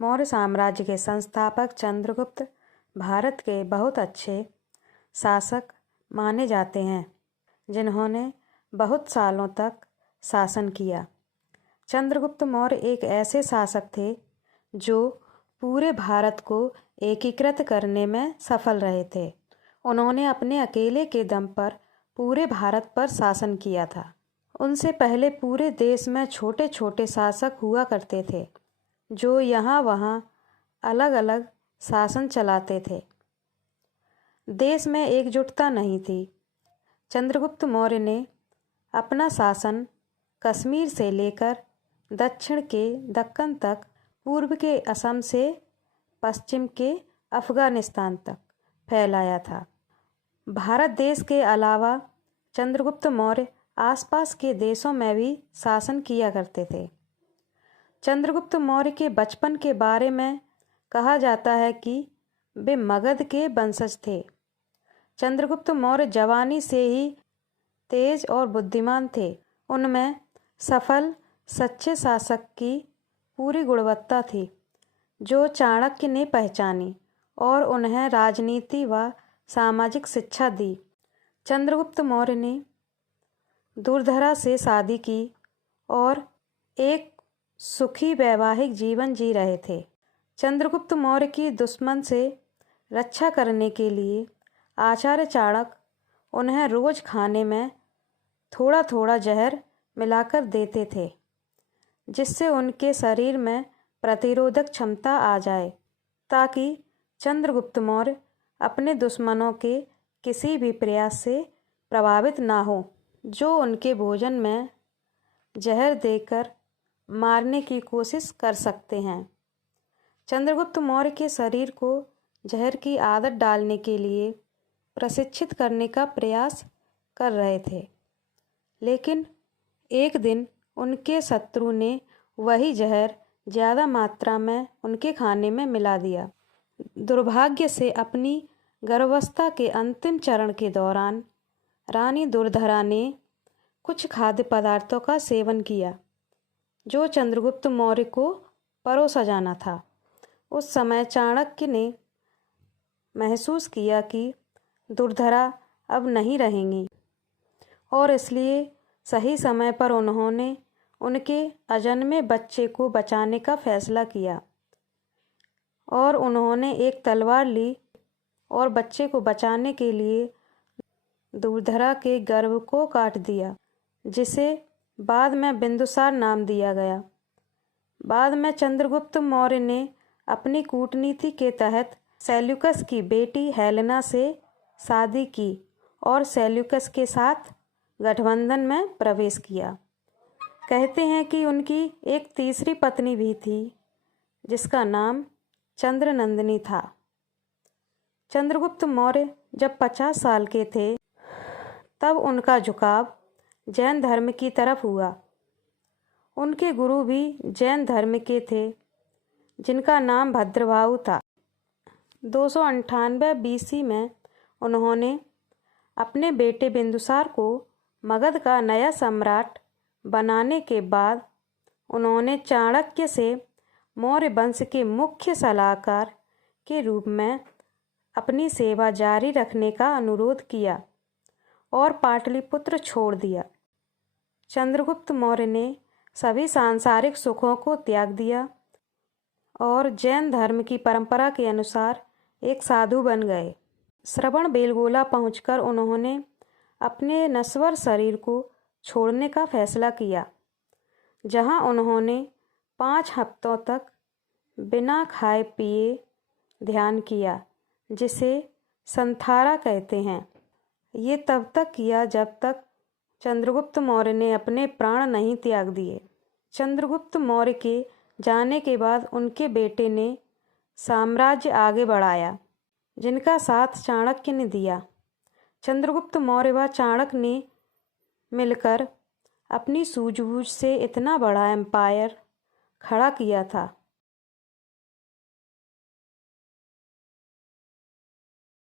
मौर्य साम्राज्य के संस्थापक चंद्रगुप्त भारत के बहुत अच्छे शासक माने जाते हैं, जिन्होंने बहुत सालों तक शासन किया। चंद्रगुप्त मौर्य एक ऐसे शासक थे जो पूरे भारत को एकीकृत करने में सफल रहे थे। उन्होंने अपने अकेले के दम पर पूरे भारत पर शासन किया था। उनसे पहले पूरे देश में छोटे छोटे शासक हुआ करते थे, जो यहाँ वहाँ अलग अलग शासन चलाते थे। देश में एकजुटता नहीं थी। चंद्रगुप्त मौर्य ने अपना शासन कश्मीर से लेकर दक्षिण के दक्कन तक, पूर्व के असम से पश्चिम के अफगानिस्तान तक फैलाया था। भारत देश के अलावा चंद्रगुप्त मौर्य आसपास के देशों में भी शासन किया करते थे। चंद्रगुप्त मौर्य के बचपन के बारे में कहा जाता है कि वे मगध के वंशज थे। चंद्रगुप्त मौर्य जवानी से ही तेज और बुद्धिमान थे। उनमें सफल सच्चे शासक की पूरी गुणवत्ता थी, जो चाणक्य ने पहचानी और उन्हें राजनीति व सामाजिक शिक्षा दी। चंद्रगुप्त मौर्य ने दुर्धरा से शादी की और एक सुखी वैवाहिक जीवन जी रहे थे। चंद्रगुप्त मौर्य की दुश्मन से रक्षा करने के लिए आचार्य चाणक्य उन्हें रोज खाने में थोड़ा थोड़ा जहर मिलाकर देते थे, जिससे उनके शरीर में प्रतिरोधक क्षमता आ जाए, ताकि चंद्रगुप्त मौर्य अपने दुश्मनों के किसी भी प्रयास से प्रभावित ना हो, जो उनके भोजन में जहर देकर मारने की कोशिश कर सकते हैं। चंद्रगुप्त मौर्य के शरीर को जहर की आदत डालने के लिए प्रशिक्षित करने का प्रयास कर रहे थे, लेकिन एक दिन उनके शत्रु ने वही जहर ज़्यादा मात्रा में उनके खाने में मिला दिया। दुर्भाग्य से अपनी गर्भावस्था के अंतिम चरण के दौरान रानी दुर्धरा ने कुछ खाद्य पदार्थों का सेवन किया, जो चंद्रगुप्त मौर्य को परोसा जाना था। उस समय चाणक्य ने महसूस किया कि दुर्धरा अब नहीं रहेंगी, और इसलिए सही समय पर उन्होंने उनके अजन्मे बच्चे को बचाने का फैसला किया और उन्होंने एक तलवार ली और बच्चे को बचाने के लिए दुर्धरा के गर्भ को काट दिया, जिसे बाद में बिंदुसार नाम दिया गया। बाद में चंद्रगुप्त मौर्य ने अपनी कूटनीति के तहत सेल्यूकस की बेटी हेलेना से शादी की और सेल्यूकस के साथ गठबंधन में प्रवेश किया। कहते हैं कि उनकी एक तीसरी पत्नी भी थी, जिसका नाम चंद्रनंदिनी था। चंद्रगुप्त मौर्य जब 50 साल के थे, तब उनका झुकाव जैन धर्म की तरफ हुआ। उनके गुरु भी जैन धर्म के थे, जिनका नाम भद्रभाहु था। 298 BC में उन्होंने अपने बेटे बिंदुसार को मगध का नया सम्राट बनाने के बाद उन्होंने चाणक्य से मौर्य वंश के मुख्य सलाहकार के रूप में अपनी सेवा जारी रखने का अनुरोध किया और पाटलिपुत्र छोड़ दिया। चंद्रगुप्त मौर्य ने सभी सांसारिक सुखों को त्याग दिया और जैन धर्म की परंपरा के अनुसार एक साधु बन गए। श्रवण बेलगोला पहुंचकर उन्होंने अपने नश्वर शरीर को छोड़ने का फैसला किया, जहां उन्होंने 5 हफ्तों तक बिना खाए पिए ध्यान किया, जिसे संथारा कहते हैं। ये तब तक किया जब तक चंद्रगुप्त मौर्य ने अपने प्राण नहीं त्याग दिए। चंद्रगुप्त मौर्य के जाने के बाद उनके बेटे ने साम्राज्य आगे बढ़ाया, जिनका साथ चाणक्य ने दिया। चंद्रगुप्त मौर्य व चाणक्य ने मिलकर अपनी सूझबूझ से इतना बड़ा एम्पायर खड़ा किया था